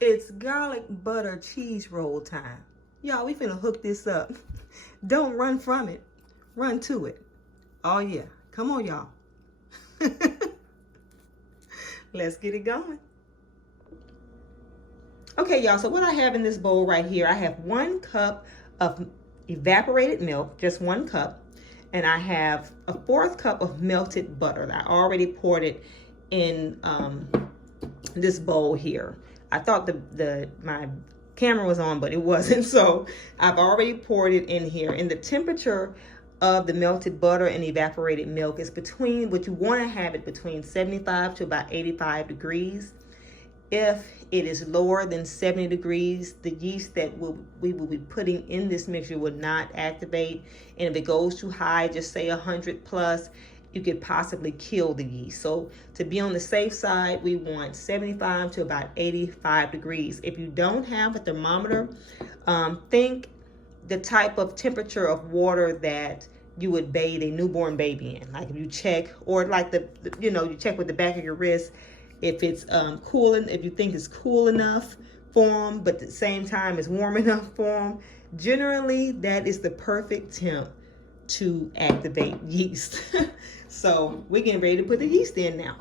It's garlic butter cheese roll time. Y'all, we finna hook this up. Don't run from it. Run to it. Oh yeah. Come on, y'all. Let's get it going. Okay, y'all, so what I have in this bowl right here, I have 1 cup of evaporated milk, just 1 cup, and I have a 1/4 cup of melted butter. I already poured it in this bowl here. I thought my camera was on, but it wasn't, so I've already poured it in here. And the temperature of the melted butter and evaporated milk is between, what you want to have it between 75 to about 85 degrees. If it is lower than 70 degrees, the yeast that we will be putting in this mixture will not activate. And if it goes too high, just say 100 plus, you could possibly kill the yeast. So to be on the safe side, we want 75 to about 85 degrees. If you don't have a thermometer, think the type of temperature of water that you would bathe a newborn baby in. Like if you check, or like you check with the back of your wrist, if it's cooling, if you think it's cool enough for them, but at the same time it's warm enough for them, generally that is the perfect temp to activate yeast. So we're getting ready to put the yeast in now.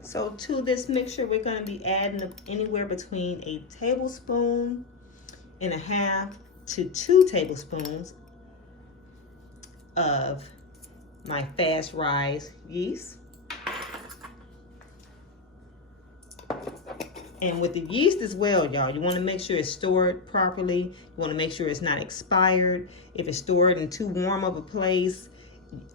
So to this mixture, we're going to be adding anywhere between 1.5 tablespoons to 2 tablespoons of my fast rise yeast. And with the yeast as well, y'all, you want to make sure it's stored properly. You want to make sure it's not expired. If it's stored in too warm of a place,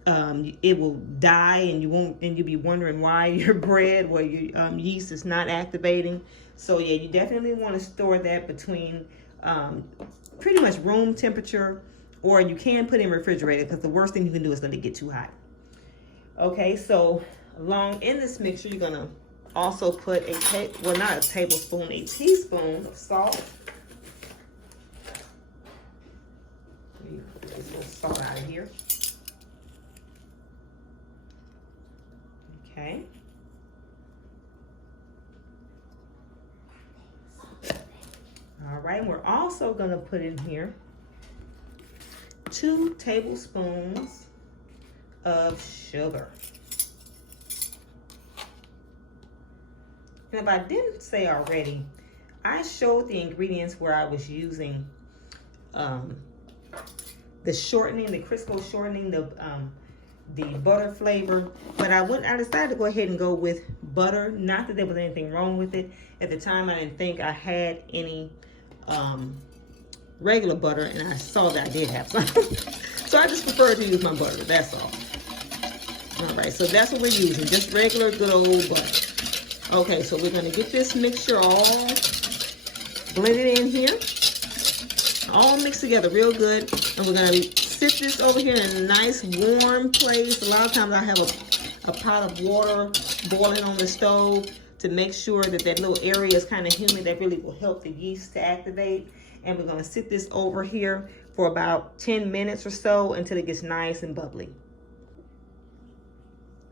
it will die, and you'll be wondering why your bread or your yeast is not activating. So yeah, you definitely want to store that between pretty much room temperature, or you can put in refrigerator, because the worst thing you can do is let it get too hot. Okay, so along in this mixture, you're gonna also put not a tablespoon, a teaspoon of salt. Let me put this little salt out of here. Okay. All right, we're also going to put in here 2 tablespoons of sugar. And if I didn't say already, I showed the ingredients where I was using the shortening, the Crisco shortening, the butter flavor, but I decided to go ahead and go with butter. Not that there was anything wrong with it. At the time, I didn't think I had any regular butter, and I saw that I did have some. So I just preferred to use my butter, that's all. All right, so that's what we're using, just regular good old butter. Okay, so we're gonna get this mixture all blended in here, all mixed together real good, and we're gonna sit this over here in a nice warm place. A lot of times I have a pot of water boiling on the stove to make sure that that little area is kind of humid. That really will help the yeast to activate. And we're gonna sit this over here for about 10 minutes or so until it gets nice and bubbly.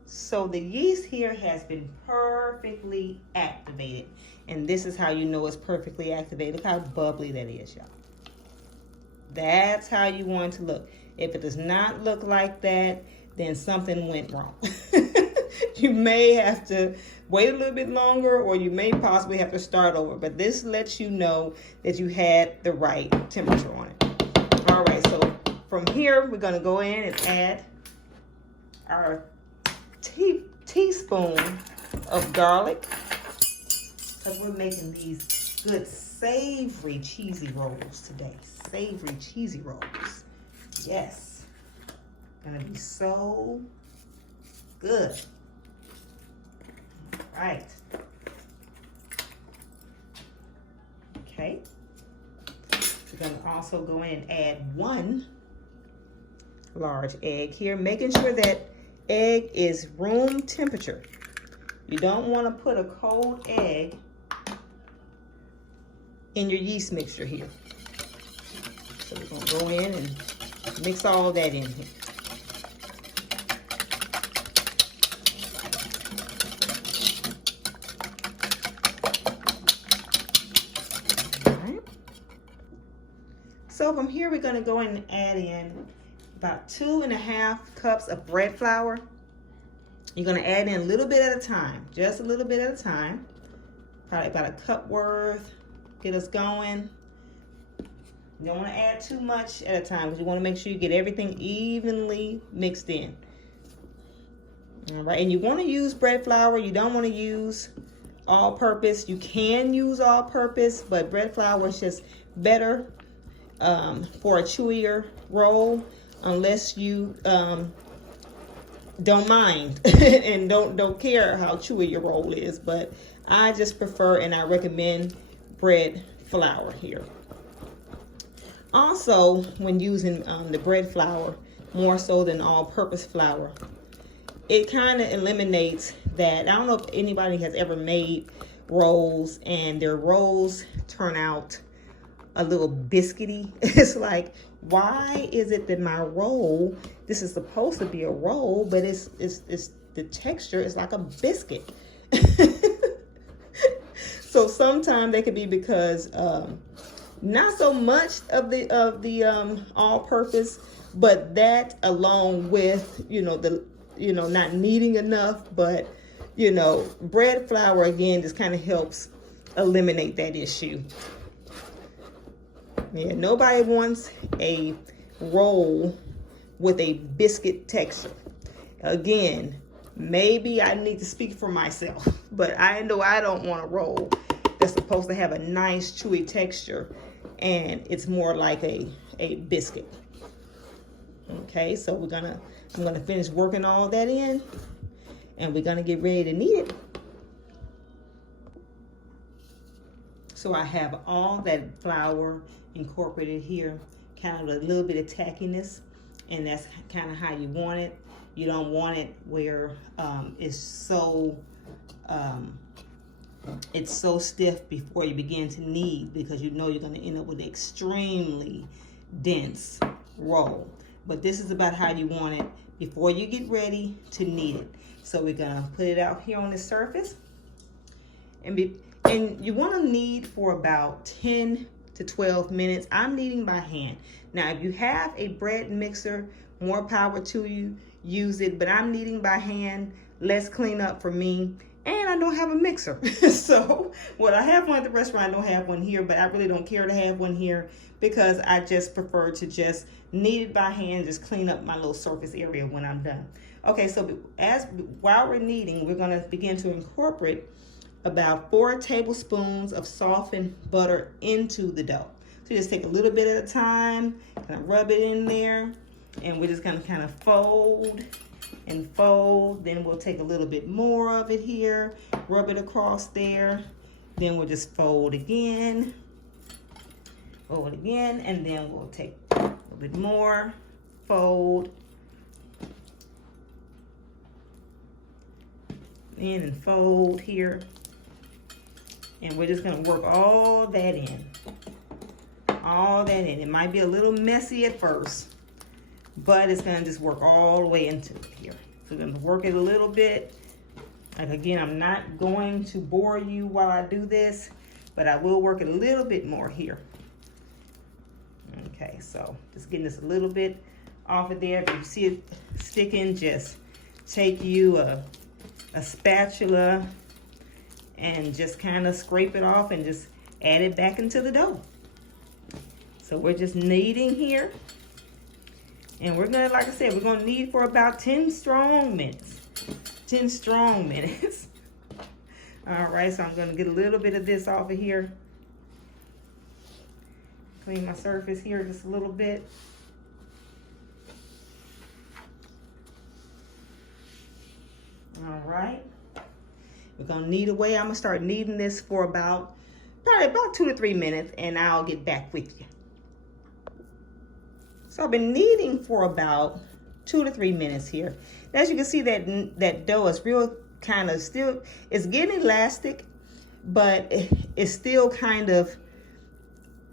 So the yeast here has been perfectly activated. And this is how you know it's perfectly activated. Look how bubbly that is, y'all. That's how you want it to look. If it does not look like that, then something went wrong. You may have to wait a little bit longer, or you may possibly have to start over. But this lets you know that you had the right temperature on it. All right, so from here, we're gonna go in and add our teaspoon of garlic, because we're making these good savory cheesy rolls today. Savory cheesy rolls. Yes. Gonna be so good. All right. Okay. We're gonna also go in and add 1 large egg here, making sure that egg is room temperature. You don't want to put a cold egg in your yeast mixture here. So we're going to go in and mix all that in here. So from here, we're gonna go and add in about 2.5 cups of bread flour. You're gonna add in a little bit at a time, just a little bit at a time. Probably about a cup worth, get us going. You don't wanna add too much at a time because you wanna make sure you get everything evenly mixed in. All right, and you wanna use bread flour. You don't wanna use all-purpose. You can use all-purpose, but bread flour is just better for a chewier roll, unless you don't mind and don't care how chewy your roll is. But I just prefer and I recommend bread flour here. Also, when using the bread flour, more so than all-purpose flour, it kind of eliminates that. I don't know if anybody has ever made rolls and their rolls turn out a little biscuity. It's like, why is it that my roll, this is supposed to be a roll, but it's the texture is like a biscuit. So sometimes they could be because not so much of the all-purpose, but that along with not kneading enough, but bread flour again just kind of helps eliminate that issue. Yeah, nobody wants a roll with a biscuit texture. Again, maybe I need to speak for myself, but I know I don't want a roll that's supposed to have a nice chewy texture and it's more like a biscuit. Okay, so I'm gonna finish working all that in and we're gonna get ready to knead it. So I have all that flour incorporated here, kind of a little bit of tackiness, and that's kind of how you want it. You don't want it where it's so stiff before you begin to knead, because you're going to end up with an extremely dense roll. But this is about how you want it before you get ready to knead it. So we're gonna put it out here on the surface, and you want to knead for about 10 to 12 minutes. I'm kneading by hand. Now, if you have a bread mixer, more power to you, use it, but I'm kneading by hand. Less cleanup for me, and I don't have a mixer. So, I have one at the restaurant, I don't have one here, but I really don't care to have one here because I just prefer to just knead it by hand, just clean up my little surface area when I'm done. Okay, so while we're kneading, we're gonna begin to incorporate about 4 tablespoons of softened butter into the dough. So you just take a little bit at a time, kind of rub it in there, and we're just gonna kind of fold and fold. Then we'll take a little bit more of it here, rub it across there. Then we'll just fold again, and then we'll take a little bit more, fold, in and fold here. And we're just gonna work all that in. It might be a little messy at first, but it's gonna just work all the way into it here. So we're gonna work it a little bit. Like again, I'm not going to bore you while I do this, but I will work it a little bit more here. Okay, so just getting this a little bit off of there. If you see it sticking, just take you a spatula and just kind of scrape it off and just add it back into the dough. So we're just kneading here. And we're gonna, like I said, we're gonna knead for about 10 strong minutes. 10 strong minutes. All right, so I'm gonna get a little bit of this off of here. Clean my surface here just a little bit. All right. We're gonna knead away. I'm gonna start kneading this for probably about 2 to 3 minutes, and I'll get back with you. So I've been kneading for about 2 to 3 minutes here. As you can see, that dough is real kind of still, it's getting elastic, but it's still kind of,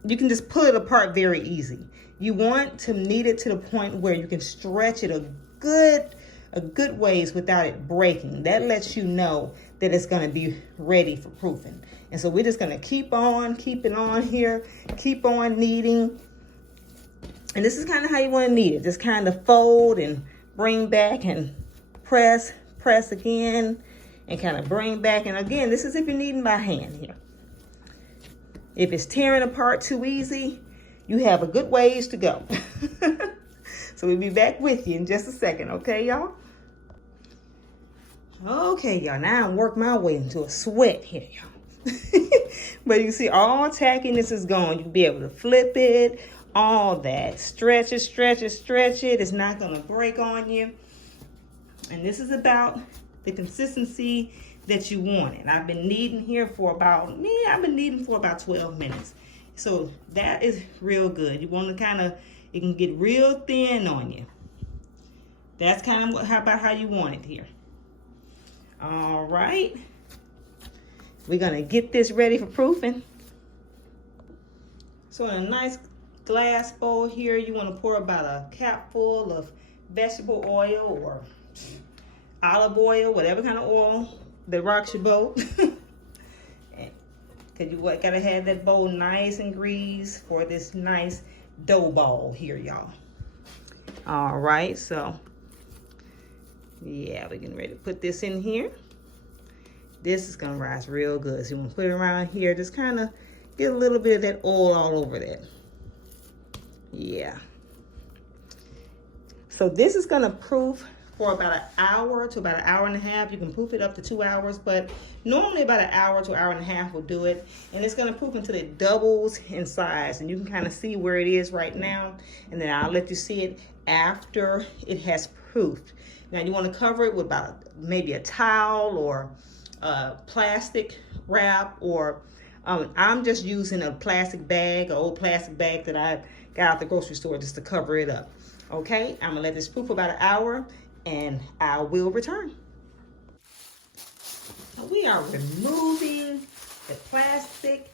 you can just pull it apart very easy. You want to knead it to the point where you can stretch it a good ways without it breaking. That lets you know that it's going to be ready for proofing. And so we're just going to keep on keeping on here, keep on kneading And this is kind of how you want to knead it. Just kind of fold and bring back and press again and kind of bring back. And again, this is if you're kneading by hand here. If it's tearing apart too easy, you have a good ways to go. So we'll be back with you in just a second, okay, y'all? Okay, y'all, now I'm working my way into a sweat here, y'all. But you see all tackiness is gone. You'll be able to flip it, all that. Stretch it, stretch it, stretch it. It's not gonna break on you. And this is about the consistency that you want it. I've been kneading here for about, I've been kneading for about 12 minutes. So that is real good. You want to kind of, it can get real thin on you. That's kind of how you want it here. All right. We're going to get this ready for proofing. So in a nice glass bowl here, you want to pour about a capful of vegetable oil or olive oil, whatever kind of oil that rocks your boat. Because you got to have that bowl nice and greased for this nice dough ball here, y'all. All right, so yeah, we're getting ready to put this in here. This is going to rise real good. So you want to put it around here. Just kind of get a little bit of that oil all over that. Yeah. So this is going to proof for about an hour to about an hour and a half. You can proof it up to 2 hours, but normally about an hour to an hour and a half will do it. And it's going to proof until it doubles in size. And you can kind of see where it is right now. And then I'll let you see it after it has proofed. Now you want to cover it with about maybe a towel or a plastic wrap, or I'm just using a plastic bag, an old plastic bag that I got out the grocery store just to cover it up. Okay, I'm gonna let this proof for about an hour and I will return. We are removing the plastic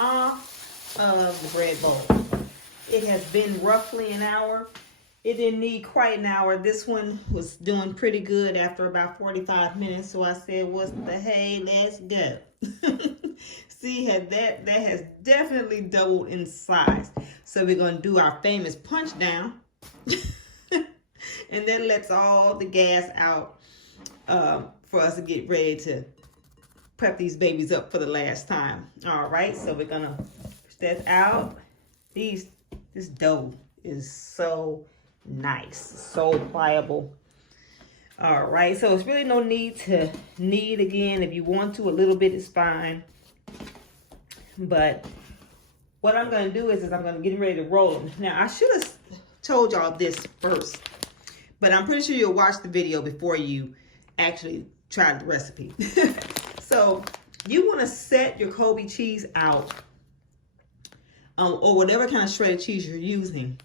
off of the bread bowl. It has been roughly an hour. It didn't need quite an hour. This one was doing pretty good after about 45 minutes. So I said, what's the hey, let's go. See, that has definitely doubled in size. So we're going to do our famous punch down. And that lets all the gas out for us to get ready to prep these babies up for the last time. All right, so we're going to push that out. This dough is so nice, so pliable. All right, so it's really no need to knead again. If you want to, a little bit is fine. But what I'm going to do is I'm going to get ready to roll them. Now, I should have told y'all this first, but I'm pretty sure you'll watch the video before you actually try the recipe. So you want to set your Kobe cheese out, or whatever kind of shredded cheese you're using,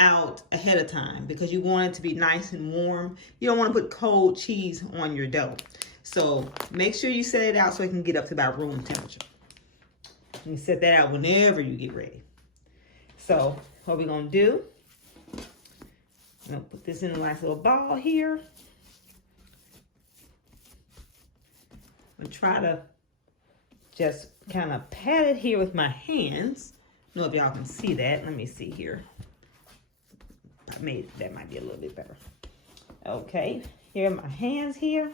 out ahead of time, because you want it to be nice and warm. You don't want to put cold cheese on your dough. So make sure you set it out so it can get up to about room temperature. You can set that out whenever you get ready. So what we're going to do, I'm going to put this in a nice little ball here. I'm going to try to just kind of pat it here with my hands. I don't know if y'all can see that. Let me see here. That might be a little bit better. Okay, here are my hands here.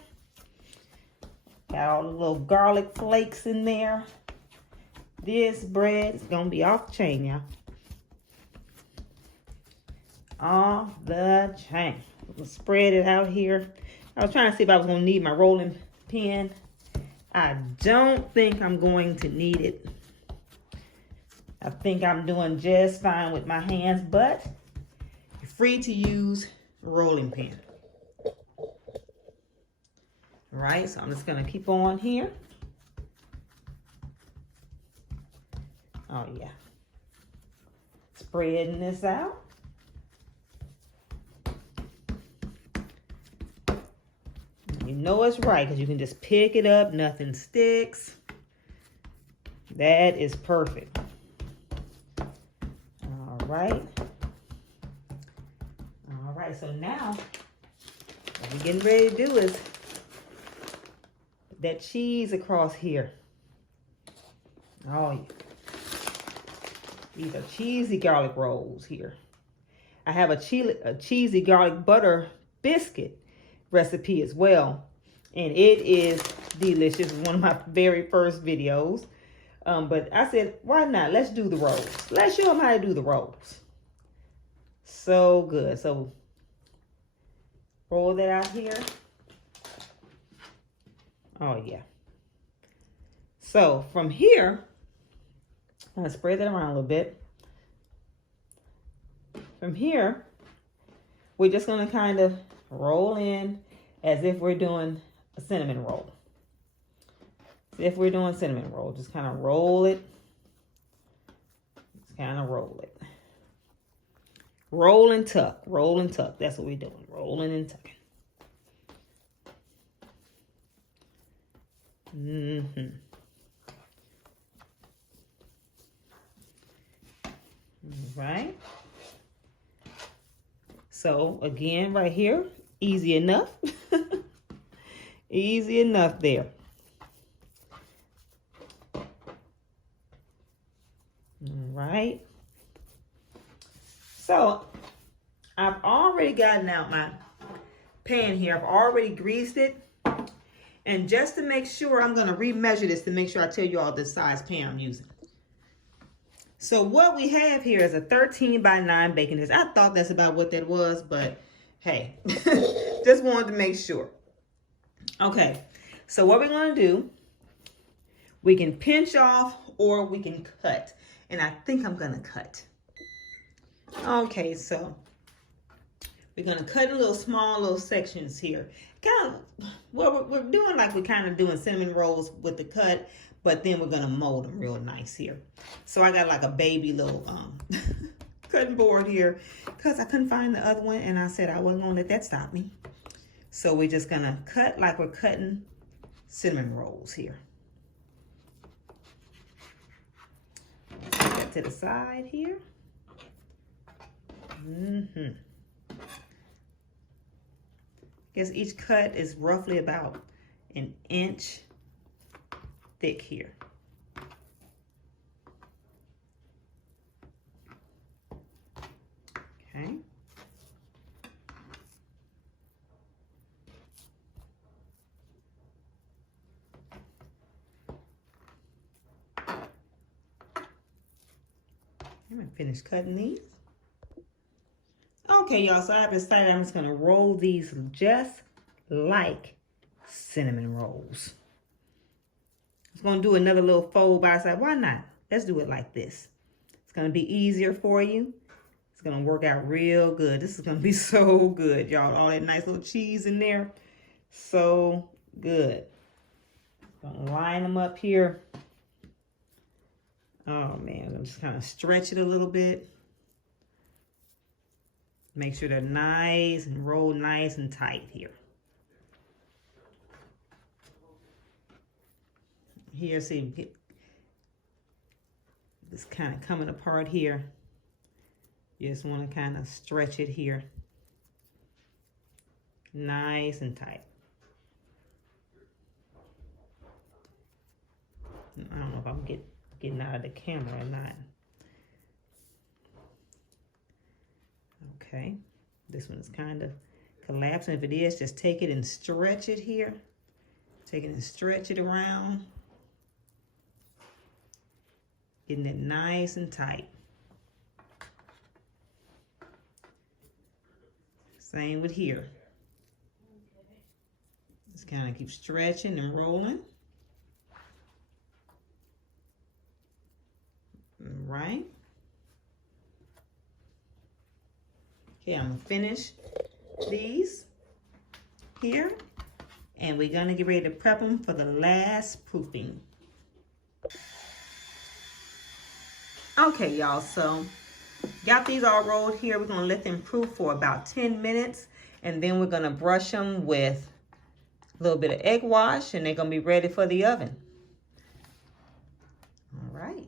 Got all the little garlic flakes in there. This bread is gonna be off the chain, y'all. Off the chain. I'm gonna spread it out here. I was trying to see if I was gonna need my rolling pin. I don't think I'm going to need it. I think I'm doing just fine with my hands, but you're free to use a rolling pin. All right, so I'm just gonna keep on here. Oh yeah. Spreading this out. You know it's right because you can just pick it up, nothing sticks. That is perfect. All right. All right, so now what we're getting ready to do is put that cheese across here. Oh, yeah. These are cheesy garlic rolls here. I have a cheesy garlic butter biscuit recipe as well. And it is delicious. It's one of my very first videos. But I said, why not? Let's do the rolls. Let's show them how to do the rolls. So good. So roll that out here. Oh, yeah. So from here, I'm going to spread that around a little bit. From here, we're just going to kind of roll in as if we're doing a cinnamon roll. As if we're doing cinnamon roll. Just kind of roll it. Just kind of roll it. Roll and tuck. Roll and tuck. That's what we're doing. Rolling and tucking. Right. So again, right here, easy enough. Easy enough there. All right. So I've already gotten out my pan here. I've already greased it. And just to make sure, I'm going to remeasure this to make sure I tell you all the size pan I'm using. So what we have here is a 13 by 9 baking dish. I thought that's about what that was, but hey, just wanted to make sure. Okay, so what we're going to do, we can pinch off or we can cut. And I think I'm going to cut. Okay, so we're going to cut in little sections here. Kind of, well, we're doing like we're kind of doing cinnamon rolls with the cut, but then we're going to mold them real nice here. So I got like a baby little cutting board here because I couldn't find the other one, and I said I wasn't going to let that stop me. So we're just going to cut like we're cutting cinnamon rolls here. Set that to the side here. Guess each cut is roughly about an inch thick here. Okay. I'm gonna finish cutting these. Okay, y'all, so I've decided I'm just gonna roll these just like cinnamon rolls. I was gonna do another little fold, but I said, why not? Let's do it like this. It's gonna be easier for you. It's gonna work out real good. This is gonna be so good, y'all. All that nice little cheese in there. So good. Gonna line them up here. Oh man, I'm just kind of stretch it a little bit. Make sure they're nice and roll nice and tight here. Here, see, it's kind of coming apart here. You just want to kind of stretch it here. Nice and tight. I don't know if I'm getting out of the camera or not. Okay, this one is kind of collapsing. If it is, just take it and stretch it here. Take it and stretch it around. Getting it nice and tight. Same with here. Just kind of keep stretching and rolling. Right. Okay, I'm gonna finish these here, and we're gonna get ready to prep them for the last proofing. Okay, y'all, so got these all rolled here. We're gonna let them proof for about 10 minutes, and then we're gonna brush them with a little bit of egg wash, and they're gonna be ready for the oven. All right.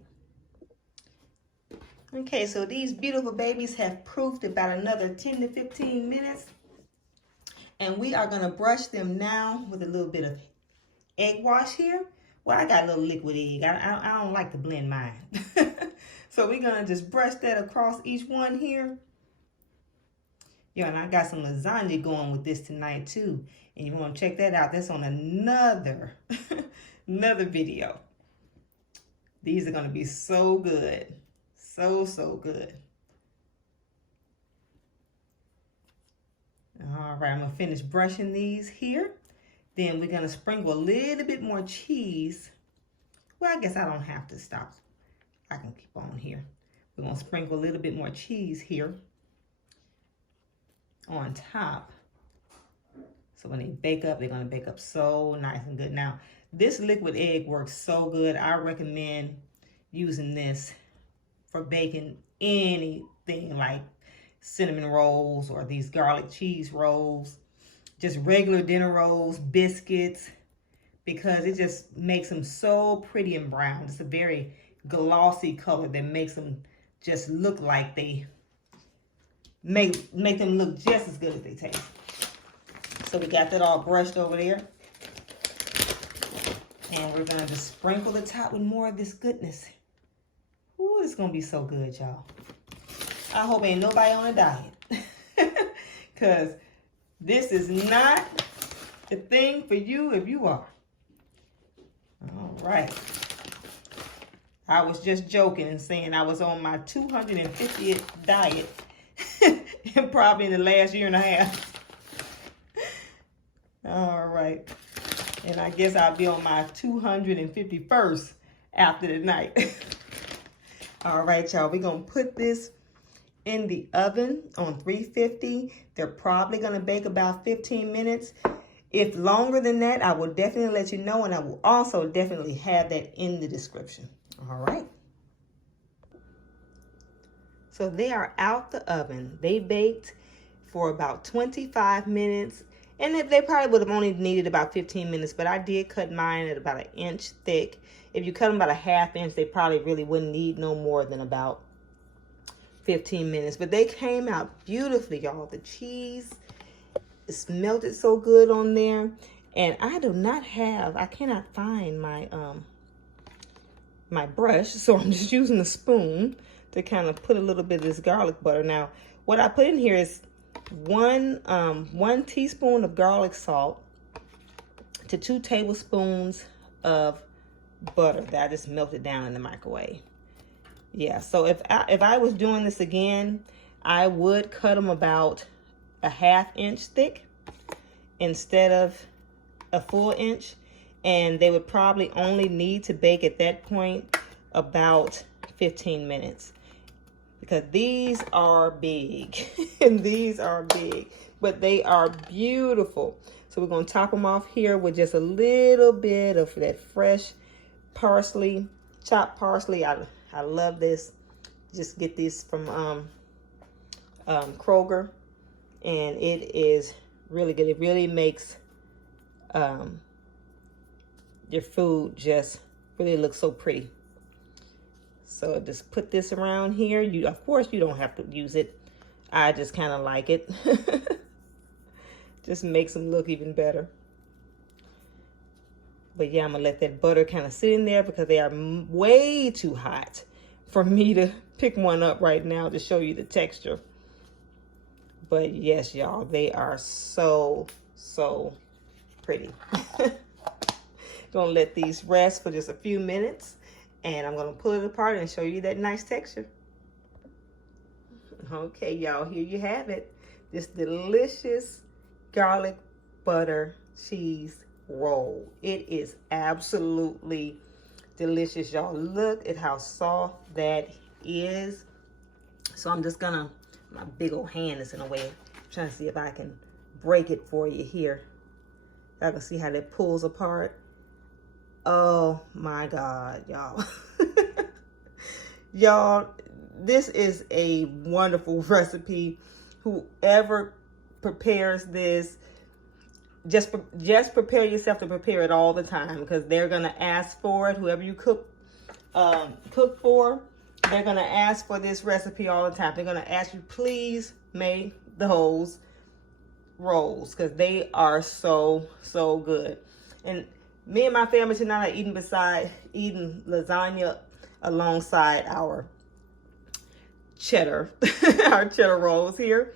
Okay, so these beautiful babies have proofed about another 10 to 15 minutes. And we are gonna brush them now with a little bit of egg wash here. Well, I got a little liquid egg. I don't like to blend mine. So we're gonna just brush that across each one here. Yeah, and I got some lasagna going with this tonight too. And you want to check that out. That's on another, another video. These are going to be so good. So good. All right, I'm going to finish brushing these here. Then we're going to sprinkle a little bit more cheese. Well, I guess I don't have to stop. I can keep on here. We're going to sprinkle a little bit more cheese here on top. So when they bake up, they're going to bake up so nice and good. Now, this liquid egg works so good. I recommend using this for baking anything like cinnamon rolls or these garlic cheese rolls, just regular dinner rolls, biscuits, because it just makes them so pretty and brown. It's a very glossy color that makes them just look like they make them look just as good as they taste. So we got that all brushed over there. And we're going to just sprinkle the top with more of this goodness. Ooh, it's going to be so good, y'all. I hope ain't nobody on a diet. Because this is not the thing for you if you are. All right. I was just joking and saying I was on my 250th diet. Probably in the last year and a half. All right. And I guess I'll be on my 251st after the night. All right, y'all. We're going to put this in the oven on 350. They're probably going to bake about 15 minutes. If longer than that, I will definitely let you know. And I will also definitely have that in the description. All right. So they are out the oven. They baked for about 25 minutes. And they probably would have only needed about 15 minutes, but I did cut mine at about 1 inch thick. If you cut them about 1/2 inch, they probably really wouldn't need no more than about 15 minutes. But they came out beautifully, y'all. The cheese is melted so good on there. And I cannot find my my brush, so I'm just using a spoon to kind of put a little bit of this garlic butter. Now, what I put in here is one teaspoon of garlic salt to 2 tablespoons of butter that I just melted down in the microwave. Yeah, so if I was doing this again, I would cut them about 1/2 inch thick instead of a full inch, and they would probably only need to bake at that point about 15 minutes. Because these are big, and these are big, but they are beautiful. So we're going to top them off here with just a little bit of that fresh parsley, chopped parsley. I love this. Just get this from Kroger, and it is really good. It really makes your food just really look so pretty. So just put this around here. Of course, you don't have to use it. I just kind of like it. Just makes them look even better. But yeah, I'm going to let that butter kind of sit in there because they are way too hot for me to pick one up right now to show you the texture. But yes, y'all, they are so pretty. Gonna let these rest for just a few minutes. And I'm going to pull it apart and show you that nice texture. Okay, y'all, here you have it. This delicious garlic butter cheese roll. It is absolutely delicious, y'all. Look at how soft that is. So I'm just going to, my big old hand is in the way. I'm trying to see if I can break it for you here. Y'all can see how that pulls apart. Oh my God, y'all. Y'all, this is a wonderful recipe. Whoever prepares this, just prepare yourself to prepare it all the time, because they're gonna ask for it. Whoever you cook for, they're gonna ask for this recipe all the time. They're gonna ask you, please make those rolls, because they are so good. And me and my family tonight are eating lasagna alongside our cheddar, our cheddar rolls here.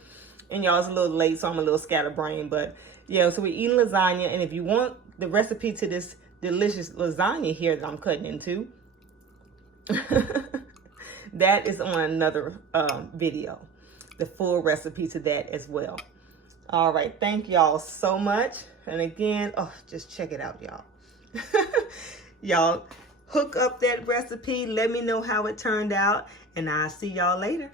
And y'all, it's a little late, so I'm a little scatterbrained. But yeah, so we're eating lasagna. And if you want the recipe to this delicious lasagna here that I'm cutting into, that is on another video. The full recipe to that as well. All right, thank y'all so much. And again, oh, just check it out, y'all. Y'all hook up that recipe. Let me know how it turned out. And I'll see y'all later.